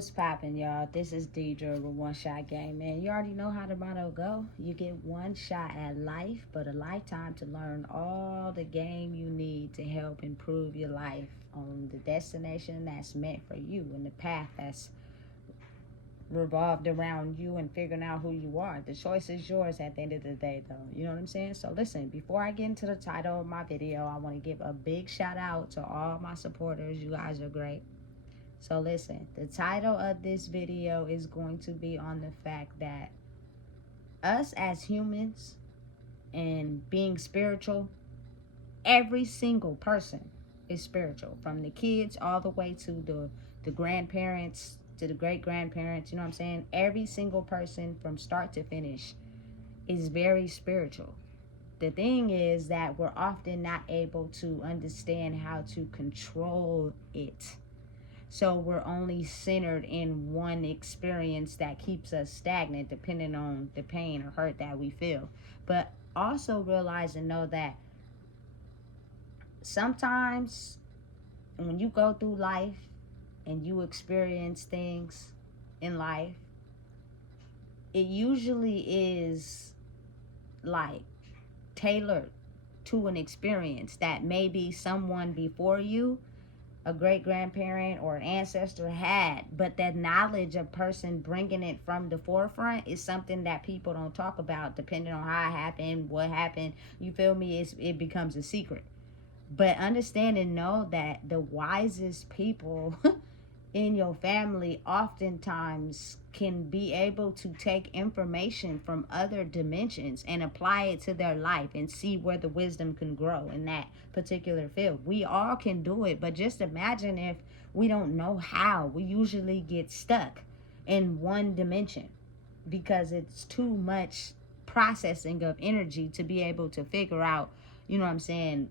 What's poppin', y'all? This is Deidre with One Shot Game, man. You already know how the motto go. You get one shot at life, but a lifetime to learn all the game you need to help improve your life on the destination that's meant for you and the path that's revolved around you and figuring out who you are. The choice is yours at the end of the day, though. You know what I'm saying? So listen, before I get into the title of my video, I want to give a big shout out to all my supporters. You guys are great. So listen, the title of this video is going to be on the fact that us as humans and being spiritual, every single person is spiritual, from the kids all the way to the grandparents, to the great-grandparents. You know what I'm saying? Every single person from start to finish is very spiritual. The thing is that we're often not able to understand how to control it. So we're only centered in one experience that keeps us stagnant, depending on the pain or hurt that we feel. But also realize and know that sometimes when you go through life and you experience things in life, it usually is like tailored to an experience that maybe someone before you, a great-grandparent or an ancestor, had, but that knowledge of person bringing it from the forefront is something that people don't talk about, depending on how it happened, what happened. You feel me? It becomes a secret. But understand and know that the wisest people in your family oftentimes can be able to take information from other dimensions and apply it to their life and see where the wisdom can grow in that particular field. We all can do it, but just imagine if we don't know how. We usually get stuck in one dimension because it's too much processing of energy to be able to figure out, you know what I'm saying,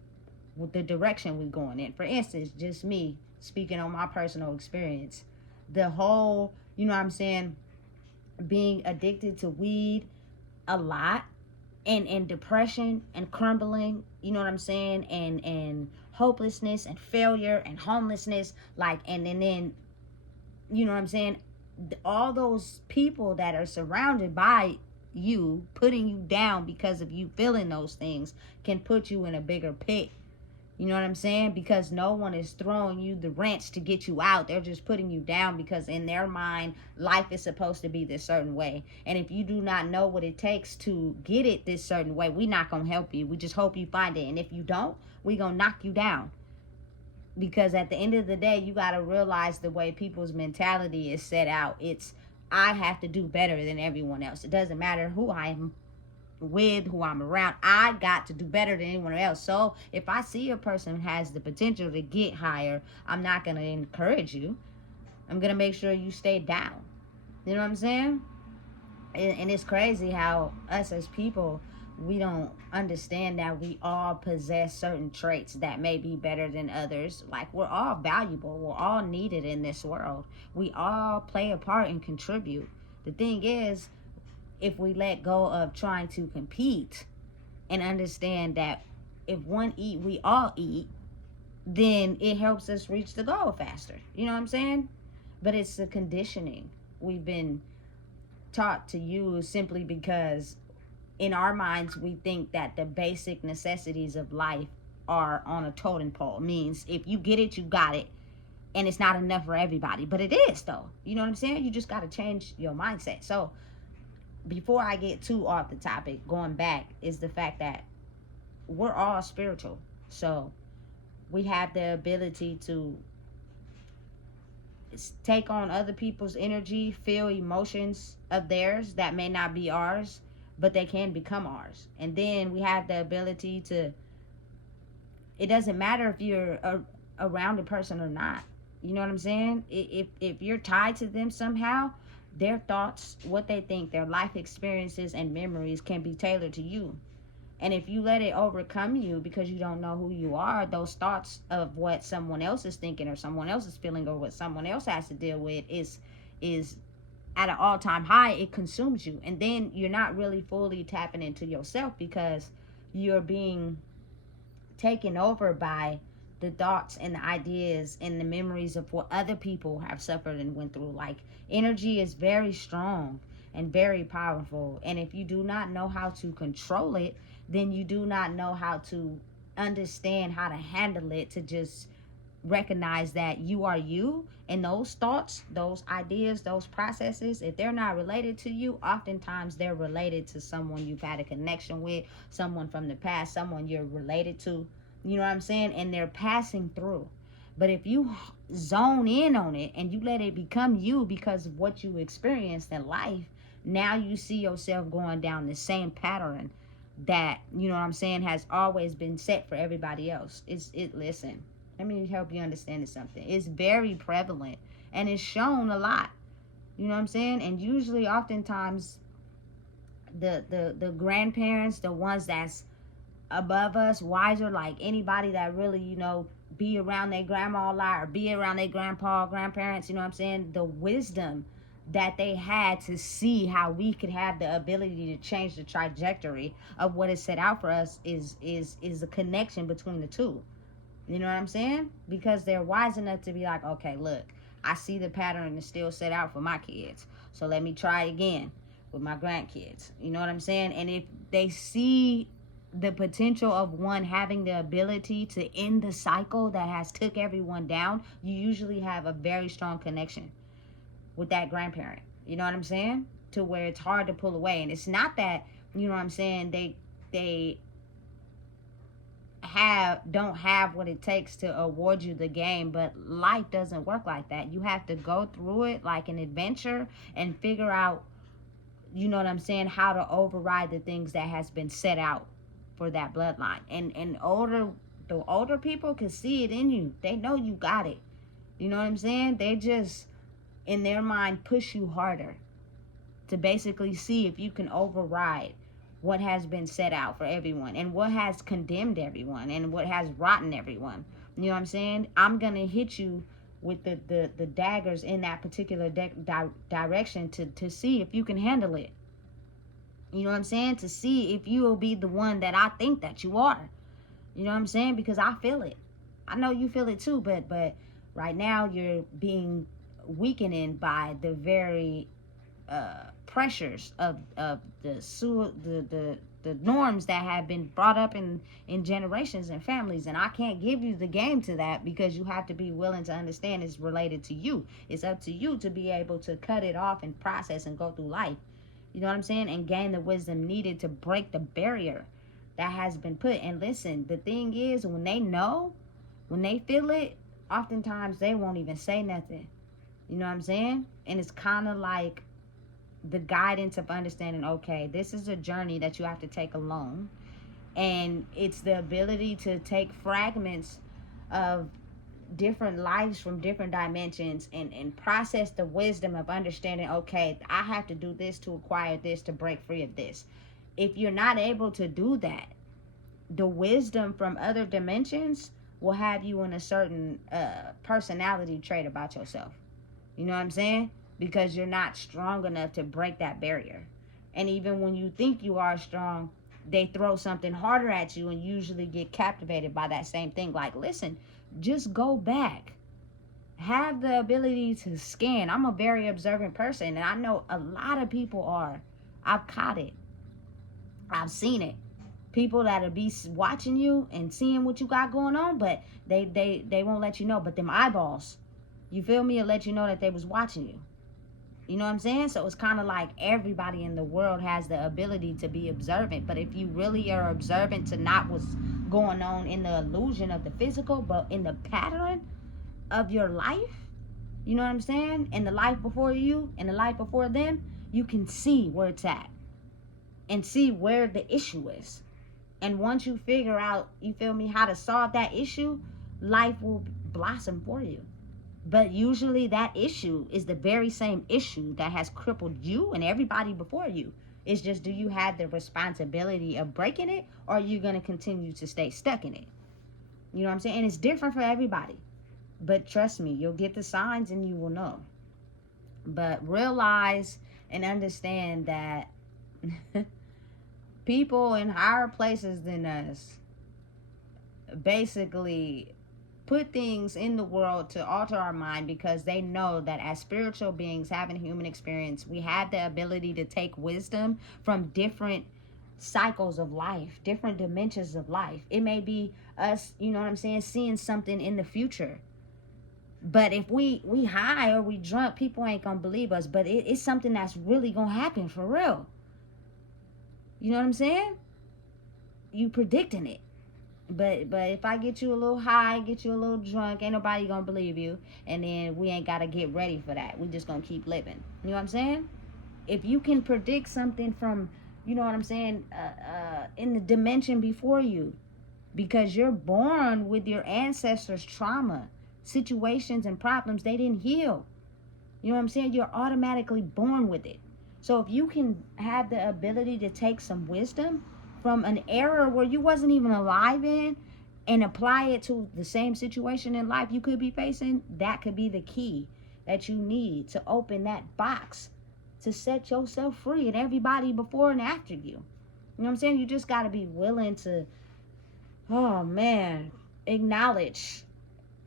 with the direction we're going in. For instance, just me speaking on my personal experience, the whole, you know what I'm saying, being addicted to weed a lot, and depression and crumbling, you know what I'm saying, and hopelessness and failure and homelessness, like, and then you know what I'm saying, all those people that are surrounded by you putting you down because of you feeling those things can put you in a bigger pit. You know what I'm saying? Because no one is throwing you the wrench to get you out. They're just putting you down because in their mind, life is supposed to be this certain way. And if you do not know what it takes to get it this certain way, we're not going to help you. We just hope you find it. And if you don't, we're going to knock you down. Because at the end of the day, you got to realize the way people's mentality is set out. It's, I have to do better than everyone else. It doesn't matter who I am with, who I'm around. I got to do better than anyone else. So if I see a person has the potential to get higher, I'm not going to encourage you. I'm going to make sure you stay down. You know what I'm saying? And it's crazy how us as people, we don't understand that we all possess certain traits that may be better than others. Like, we're all valuable. We're all needed in this world. We all play a part and contribute. The thing is, if we let go of trying to compete and understand that if one eat, we all eat, then it helps us reach the goal faster. You know what I'm saying? But it's the conditioning we've been taught to use simply because in our minds we think that the basic necessities of life are on a totem pole. Means if you get it, you got it. And it's not enough for everybody. But it is, though. You know what I'm saying? You just got to change your mindset. So before I get too off the topic, going back, is the fact that we're all spiritual. So we have the ability to take on other people's energy, feel emotions of theirs that may not be ours, but they can become ours. And then we have the ability to, it doesn't matter if you're around a person or not. You know what I'm saying? If you're tied to them somehow, their thoughts, what they think, their life experiences and memories can be tailored to you. And if you let it overcome you because you don't know who you are, those thoughts of what someone else is thinking or someone else is feeling or what someone else has to deal with is at an all-time high. It consumes you. And then you're not really fully tapping into yourself because you're being taken over by the thoughts and the ideas and the memories of what other people have suffered and went through. Like, energy is very strong and very powerful. And if you do not know how to control it, then you do not know how to understand how to handle it, to just recognize that you are you, and those thoughts, those ideas, those processes, if they're not related to you, oftentimes they're related to someone you've had a connection with, someone from the past, someone you're related to, you know what I'm saying, and they're passing through. But if you zone in on it and you let it become you because of what you experienced in life, now you see yourself going down the same pattern that, you know what I'm saying, has always been set for everybody else. Listen, let me help you understand something. It's very prevalent and it's shown a lot. You know what I'm saying? And usually, oftentimes, the grandparents, the ones that's above us, wiser, like anybody that really, you know, be around their grandma a lot or be around their grandpa, grandparents, you know what I'm saying? The wisdom that they had to see how we could have the ability to change the trajectory of what is set out for us is a connection between the two. You know what I'm saying? Because they're wise enough to be like, okay, look, I see the pattern is still set out for my kids, so let me try again with my grandkids. You know what I'm saying? And if they see the potential of one having the ability to end the cycle that has took everyone down, you usually have a very strong connection with that grandparent. You know what I'm saying? To where it's hard to pull away. And it's not that, you know what I'm saying, they don't have what it takes to award you the game, but life doesn't work like that. You have to go through it like an adventure and figure out, you know what I'm saying, how to override the things that has been set out for that bloodline. And the older people can see it in you. They know you got it. You know what I'm saying? They just, in their mind, push you harder to basically see if you can override what has been set out for everyone and what has condemned everyone and what has rotten everyone. You know what I'm saying? I'm going to hit you with the daggers in that particular direction to see if you can handle it. You know what I'm saying? To see if you will be the one that I think that you are. You know what I'm saying? Because I feel it. I know you feel it too, but right now you're being weakened by the very pressures of the norms that have been brought up in generations and families. And I can't give you the game to that, because you have to be willing to understand it's related to you. It's up to you to be able to cut it off and process and go through life. You know what I'm saying? And gain the wisdom needed to break the barrier that has been put. And listen, the thing is, when they know, when they feel it, oftentimes they won't even say nothing. You know what I'm saying? And it's kind of like the guidance of understanding, okay, this is a journey that you have to take alone. And it's the ability to take fragments of different lives from different dimensions and process the wisdom of understanding, okay, I have to do this to acquire this, to break free of this. If you're not able to do that, the wisdom from other dimensions will have you in a certain personality trait about yourself. You know what I'm saying? Because you're not strong enough to break that barrier. And even when you think you are strong, they throw something harder at you and usually get captivated by that same thing. Like, listen, just go back. Have the ability to scan. I'm a very observant person, and I know a lot of people are. I've caught it. I've seen it. People that'll be watching you and seeing what you got going on, but they won't let you know. But them eyeballs, you feel me, will let you know that they was watching you. You know what I'm saying? So it's kind of like everybody in the world has the ability to be observant. But if you really are observant to not what's going on in the illusion of the physical, but in the pattern of your life, you know what I'm saying? In the life before you and the life before them, you can see where it's at and see where the issue is. And once you figure out, you feel me, how to solve that issue, life will blossom for you. But usually that issue is the very same issue that has crippled you and everybody before you. It's just, do you have the responsibility of breaking it, or are you going to continue to stay stuck in it? You know what I'm saying? And it's different for everybody. But trust me, you'll get the signs and you will know. But realize and understand that people in higher places than us basically put things in the world to alter our mind because they know that as spiritual beings having a human experience, we have the ability to take wisdom from different cycles of life, different dimensions of life. It may be us, you know what I'm saying, seeing something in the future. But if we high or we drunk, people ain't gonna believe us. But it's something that's really gonna happen for real. You know what I'm saying? You predicting it. But if I get you a little high, get you a little drunk, ain't nobody gonna believe you. And then we ain't gotta get ready for that. We just gonna keep living. You know what I'm saying? If you can predict something from, you know what I'm saying, in the dimension before you, because you're born with your ancestors' trauma, situations and problems they didn't heal. You know what I'm saying? You're automatically born with it. So if you can have the ability to take some wisdom from an era where you wasn't even alive in and apply it to the same situation in life you could be facing, that could be the key that you need to open that box to set yourself free and everybody before and after you. You know what I'm saying? You just got to be willing to, oh man, acknowledge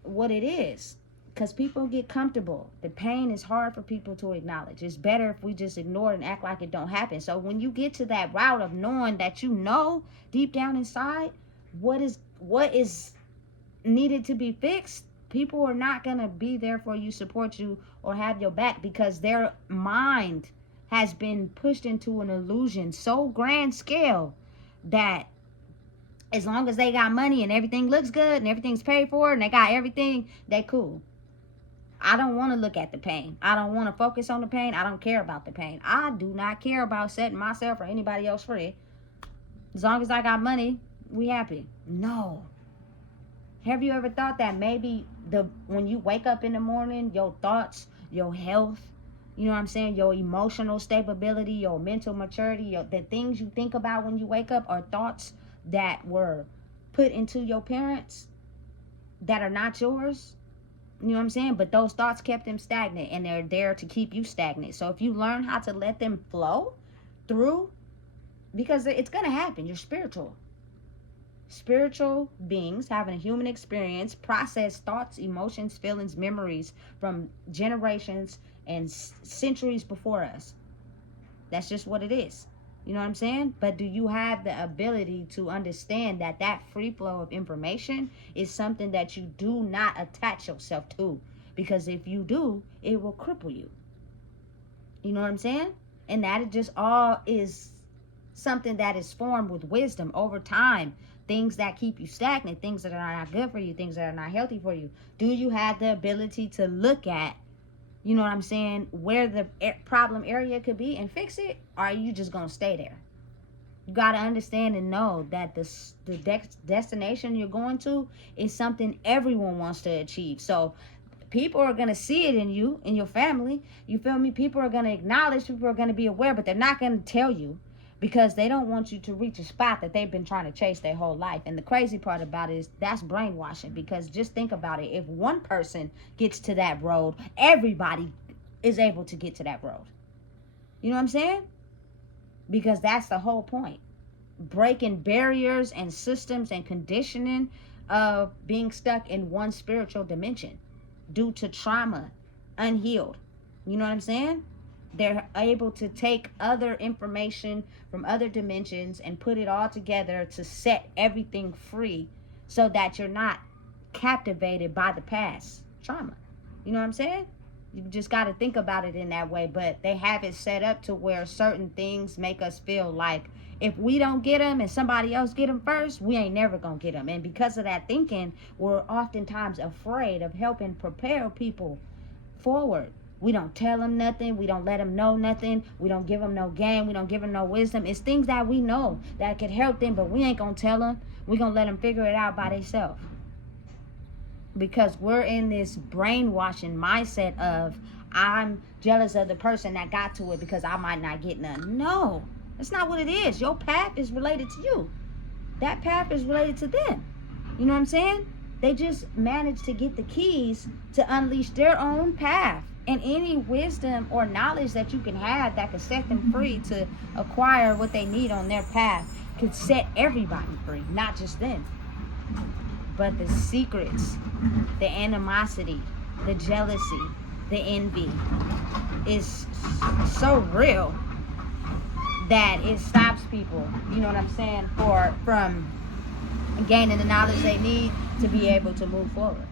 what it is, because people get comfortable. The pain is hard for people to acknowledge. It's better if we just ignore it and act like it don't happen. So when you get to that route of knowing that you know deep down inside what is needed to be fixed, people are not gonna be there for you, support you, or have your back, because their mind has been pushed into an illusion so grand scale that as long as they got money and everything looks good and everything's paid for and they got everything, they cool. I don't want to look at the pain. I don't want to focus on the pain. I don't care about the pain. I do not care about setting myself or anybody else free. As long as I got money, we happy. No. Have you ever thought that maybe when you wake up in the morning, your thoughts, your health, you know what I'm saying, your emotional stability, your mental maturity, the things you think about when you wake up are thoughts that were put into your parents that are not yours? You know what I'm saying? But those thoughts kept them stagnant, and they're there to keep you stagnant. So if you learn how to let them flow through, because it's going to happen. You're spiritual. Spiritual beings having a human experience process thoughts, emotions, feelings, memories from generations and centuries before us. That's just what it is. You know what I'm saying? But do you have the ability to understand that that free flow of information is something that you do not attach yourself to? Because if you do, it will cripple you. You know what I'm saying? And that it just all is something that is formed with wisdom over time. Things that keep you stagnant, things that are not good for you, things that are not healthy for you. Do you have the ability to look at, you know what I'm saying, where the problem area could be and fix it? Or are you just going to stay there? You got to understand and know that the destination you're going to is something everyone wants to achieve. So people are going to see it in you, in your family. You feel me? People are going to acknowledge, people are going to be aware, but they're not going to tell you, because they don't want you to reach a spot that they've been trying to chase their whole life. And the crazy part about it is that's brainwashing, because just think about it. If one person gets to that road, everybody is able to get to that road. You know what I'm saying? Because that's the whole point. Breaking barriers and systems and conditioning of being stuck in one spiritual dimension due to trauma, unhealed. You know what I'm saying? They're able to take other information from other dimensions and put it all together to set everything free, so that you're not captivated by the past trauma. You know what I'm saying? You just got to think about it in that way. But they have it set up to where certain things make us feel like if we don't get them and somebody else get them first, we ain't never gonna get them. And because of that thinking, we're oftentimes afraid of helping prepare people forward. We don't tell them nothing. We don't let them know nothing. We don't give them no game. We don't give them no wisdom. It's things that we know that could help them, but we ain't going to tell them. We're going to let them figure it out by themselves. Because we're in this brainwashing mindset of, I'm jealous of the person that got to it because I might not get none. No, that's not what it is. Your path is related to you. That path is related to them. You know what I'm saying? They just managed to get the keys to unleash their own path. And any wisdom or knowledge that you can have that could set them free to acquire what they need on their path could set everybody free, not just them. But the secrets, the animosity, the jealousy, the envy is so real that it stops people, you know what I'm saying, from gaining the knowledge they need to be able to move forward.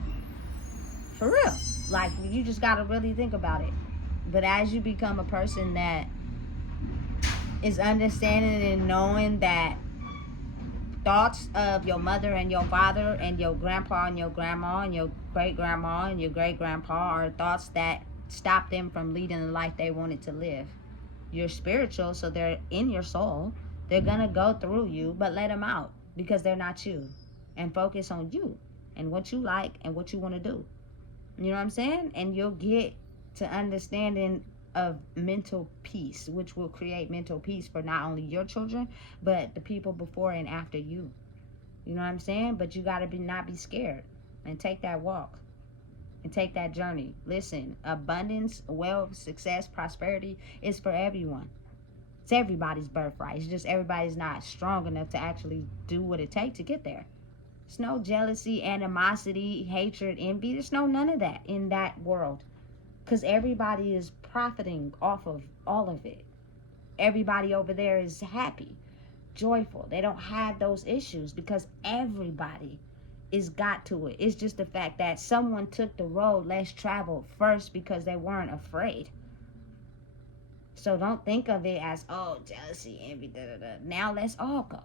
For real. Like, you just got to really think about it. But as you become a person that is understanding and knowing that thoughts of your mother and your father and your grandpa and your grandma and your great grandma and your great grandpa are thoughts that stop them from leading the life they wanted to live. You're spiritual, so they're in your soul. They're gonna go through you, but let them out because they're not you. And focus on you and what you like and what you want to do. You know what I'm saying? And you'll get to understanding of mental peace, which will create mental peace for not only your children, but the people before and after you. You know what I'm saying? But you gotta not be scared and take that walk and take that journey. Listen, abundance, wealth, success, prosperity is for everyone. It's everybody's birthright. It's just everybody's not strong enough to actually do what it takes to get there. There's no jealousy, animosity, hatred, envy. There's none of that in that world. Because everybody is profiting off of all of it. Everybody over there is happy, joyful. They don't have those issues because everybody is got to it. It's just the fact that someone took the road less traveled first because they weren't afraid. So don't think of it as, oh, jealousy, envy, da-da-da. Now let's all go.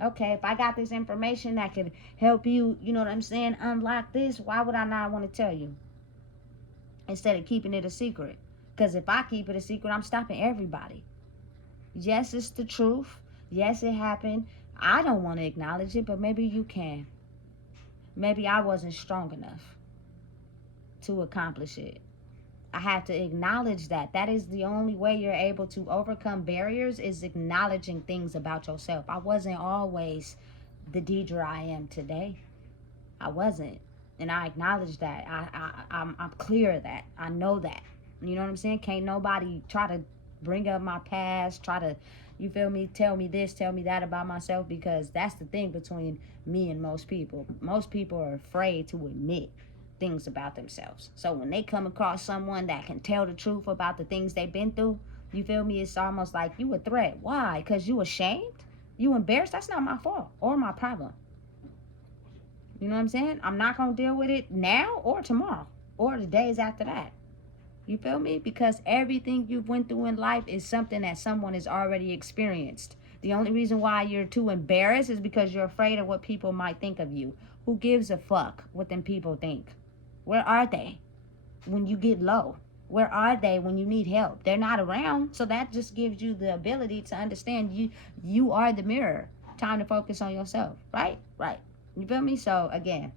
Okay, if I got this information that could help you, you know what I'm saying, unlock this, why would I not want to tell you? Instead of keeping it a secret. Because if I keep it a secret, I'm stopping everybody. Yes, it's the truth. Yes, it happened. I don't want to acknowledge it, but maybe you can. Maybe I wasn't strong enough to accomplish it. I have to acknowledge that. That is the only way you're able to overcome barriers, is acknowledging things about yourself. I wasn't always the Deidre I am today. I wasn't. And I acknowledge that. I'm clear of that. I know that. You know what I'm saying? Can't nobody try to bring up my past, try to, you feel me, tell me this, tell me that about myself, because that's the thing between me and most people. Most people are afraid to admit things about themselves. So when they come across someone that can tell the truth about the things they've been through, you feel me, it's almost like you a threat. Why? Because you ashamed? You embarrassed? That's not my fault or my problem. You know what I'm saying? I'm not going to deal with it now or tomorrow or the days after that. You feel me? Because everything you've went through in life is something that someone has already experienced. The only reason why you're too embarrassed is because you're afraid of what people might think of you. Who gives a fuck what them people think? Where are they when you get low? Where are they when you need help? They're not around. So that just gives you the ability to understand you are the mirror. Time to focus on yourself. Right? Right. You feel me? So again,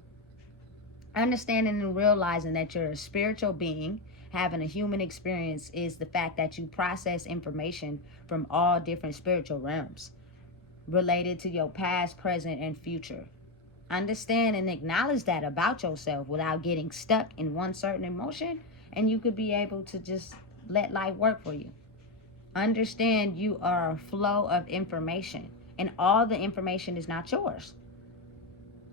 understanding and realizing that you're a spiritual being having a human experience is the fact that you process information from all different spiritual realms related to your past, present, and future. Understand and acknowledge that about yourself without getting stuck in one certain emotion, and you could be able to just let life work for you. Understand you are a flow of information, and all the information is not yours.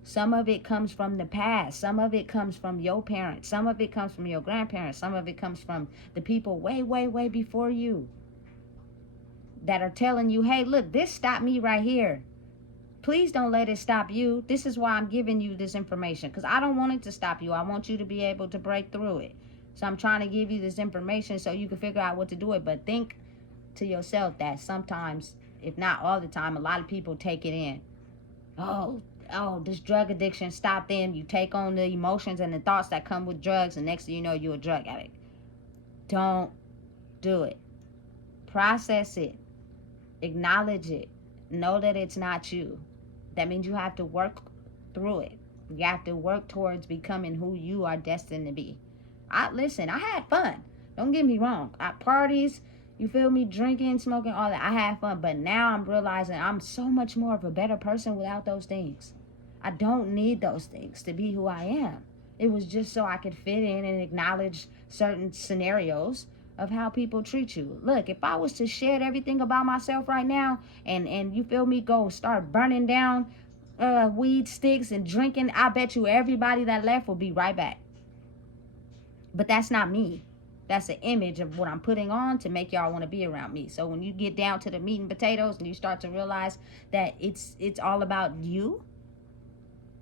Some of it comes from the past. Some of it comes from your parents. Some of it comes from your grandparents. Some of it comes from the people way, way, way before you that are telling you, hey, look, this stopped me right here. Please don't let it stop you. This is why I'm giving you this information, because I don't want it to stop you. I want you to be able to break through it. So I'm trying to give you this information so you can figure out what to do it. But think to yourself that sometimes, if not all the time, a lot of people take it in. Oh, this drug addiction stopped them. You take on the emotions and the thoughts that come with drugs, and next thing you know, you're a drug addict. Don't do it. Process it. Acknowledge it. Know that it's not you. That means you have to work through it. You have to work towards becoming who you are destined to be. I had fun. Don't get me wrong. At parties, you feel me, drinking, smoking, all that. I had fun. But now I'm realizing I'm so much more of a better person without those things. I don't need those things to be who I am. It was just so I could fit in and acknowledge certain scenarios of how people treat you. Look, if I was to share everything about myself right now and you feel me, go start burning down weed sticks and drinking, I bet you everybody that left will be right back. But that's not me. That's an image of what I'm putting on to make y'all want to be around me. So when you get down to the meat and potatoes and you start to realize that it's all about you,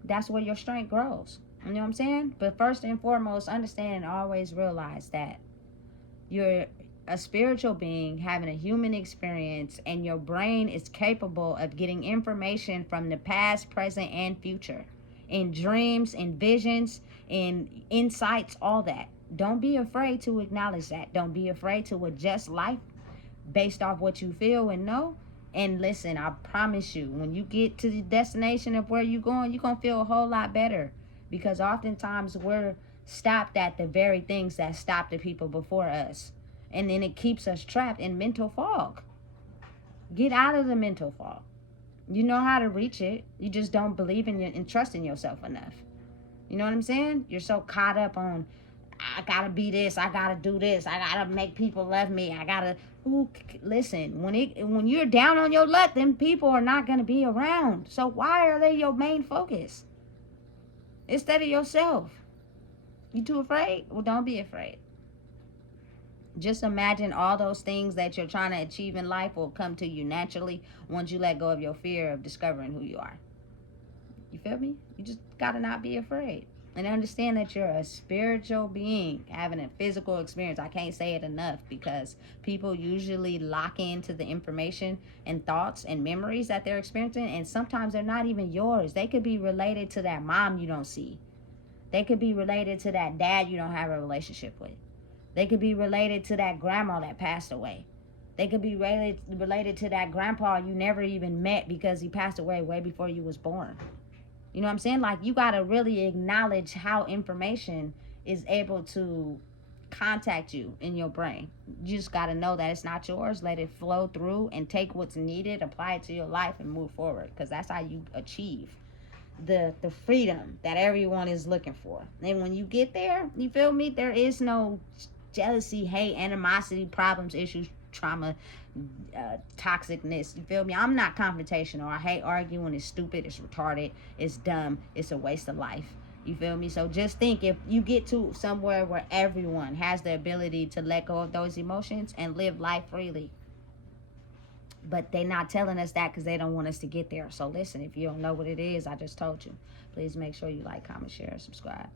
that's where your strength grows. You know what I'm saying? But first and foremost, understand and always realize that you're a spiritual being having a human experience, and your brain is capable of getting information from the past, present, and future in dreams, in visions, in insights, all that. Don't be afraid to acknowledge that. Don't be afraid to adjust life based off what you feel and know. And listen, I promise you, when you get to the destination of where you're going to feel a whole lot better, because oftentimes we're stopped at the very things that stopped the people before us. And then it keeps us trapped in mental fog. Get out of the mental fog. You know how to reach it. You just don't believe in and trust in yourself enough. You know what I'm saying? You're so caught up on, I gotta be this, I gotta do this, I gotta make people love me, I gotta. Ooh, listen, when you're down on your luck, then people are not gonna be around. So why are they your main focus instead of yourself? You too afraid? Well, don't be afraid. Just imagine all those things that you're trying to achieve in life will come to you naturally once you let go of your fear of discovering who you are. You feel me? You just gotta not be afraid. And understand that you're a spiritual being having a physical experience. I can't say it enough, because people usually lock into the information and thoughts and memories that they're experiencing, and sometimes they're not even yours. They could be related to that mom you don't see. They could be related to that dad you don't have a relationship with. They could be related to that grandma that passed away. They could be related to that grandpa you never even met because he passed away way before you was born. You know what I'm saying? Like, you got to really acknowledge how information is able to contact you in your brain. You just got to know that it's not yours. Let it flow through and take what's needed, apply it to your life, and move forward, because that's how you achieve the freedom that everyone is looking for. And when you get there, you feel me? There is no jealousy, hate, animosity, problems, issues, trauma, toxicness. You feel me? I'm not confrontational. I hate arguing. It's stupid, it's retarded, it's dumb, it's a waste of life. You feel me? So just think, if you get to somewhere where everyone has the ability to let go of those emotions and live life freely, but they're not telling us that because they don't want us to get there. So listen, if you don't know what it is, I just told you. Please make sure you like, comment, share, and subscribe.